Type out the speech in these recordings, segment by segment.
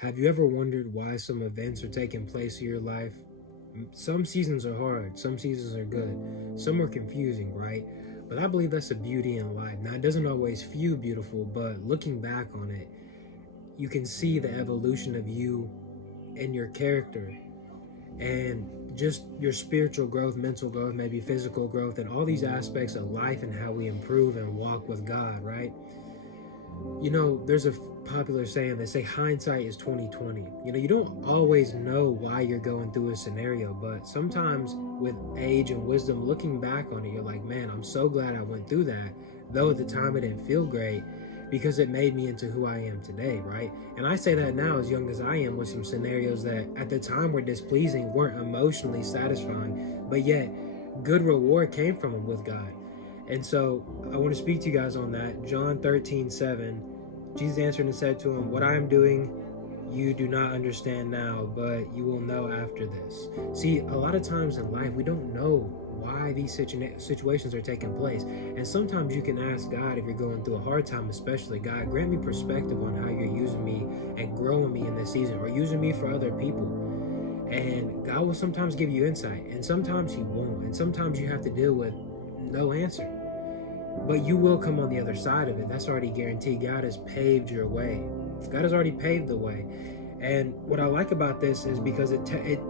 Have you ever wondered why some events are taking place in your life? Some seasons are hard, some seasons are good, some are confusing, right? But I believe that's the beauty in life. Now, it doesn't always feel beautiful, but looking back on it, you can see the evolution of you and your character and just your spiritual growth, mental growth, maybe physical growth, and all these aspects of life and how we improve and walk with God, right? You know, there's a popular saying, they say hindsight is 2020. You know, you don't always know why you're going through a scenario, but sometimes with age and wisdom, looking back on it, you're like, man, I'm so glad I went through that, though at the time it didn't feel great, because it made me into who I am today, right? And I say that now, as young as I am, with some scenarios that at the time were displeasing, weren't emotionally satisfying, but yet good reward came from them with God. And so I want to speak to you guys on that. John 13:7. Jesus answered and said to him, "What I am doing, you do not understand now, but you will know after this." See, a lot of times in life, we don't know why these situations are taking place. And sometimes you can ask God, if you're going through a hard time, especially, God, grant me perspective on how you're using me and growing me in this season, or using me for other people. And God will sometimes give you insight, and sometimes He won't. And sometimes you have to deal with no answer. But you will come on the other side of it. That's already guaranteed. God has paved your way. God has already paved the way. And what I like about this is because it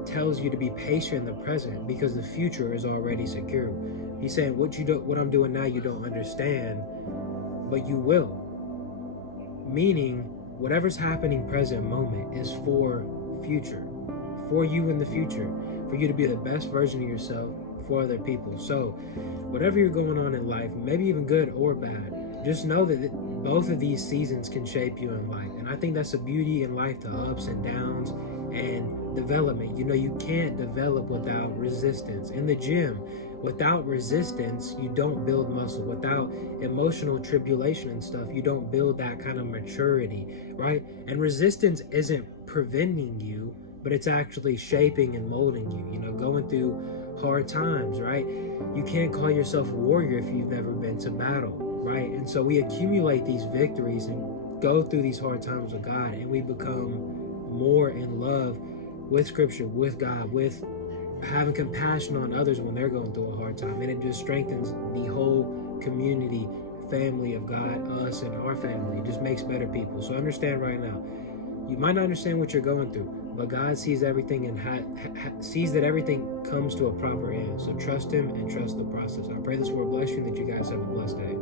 tells you to be patient in the present, because the future is already secure. He's saying what I'm doing now you don't understand, but you will. Meaning, whatever's happening present moment is for future, for you in the future, for you to be the best version of yourself for other people. So whatever you're going on in life, maybe even good or bad, just know that both of these seasons can shape you in life. And I think that's the beauty in life, the ups and downs and development. You know, you can't develop without resistance. In the gym, without resistance, you don't build muscle. Without emotional tribulation and stuff, you don't build that kind of maturity, right? And resistance isn't preventing you, but it's actually shaping and molding you, you know, going through hard times, right? You can't call yourself a warrior if you've never been to battle, right? And so we accumulate these victories and go through these hard times with God, and we become more in love with Scripture, with God, with having compassion on others when they're going through a hard time. And it just strengthens the whole community, family of God, us and our family. It just makes better people. So understand right now, you might not understand what you're going through, but God sees everything and sees that everything comes to a proper end. So trust Him and trust the process. I pray this word bless you and that you guys have a blessed day.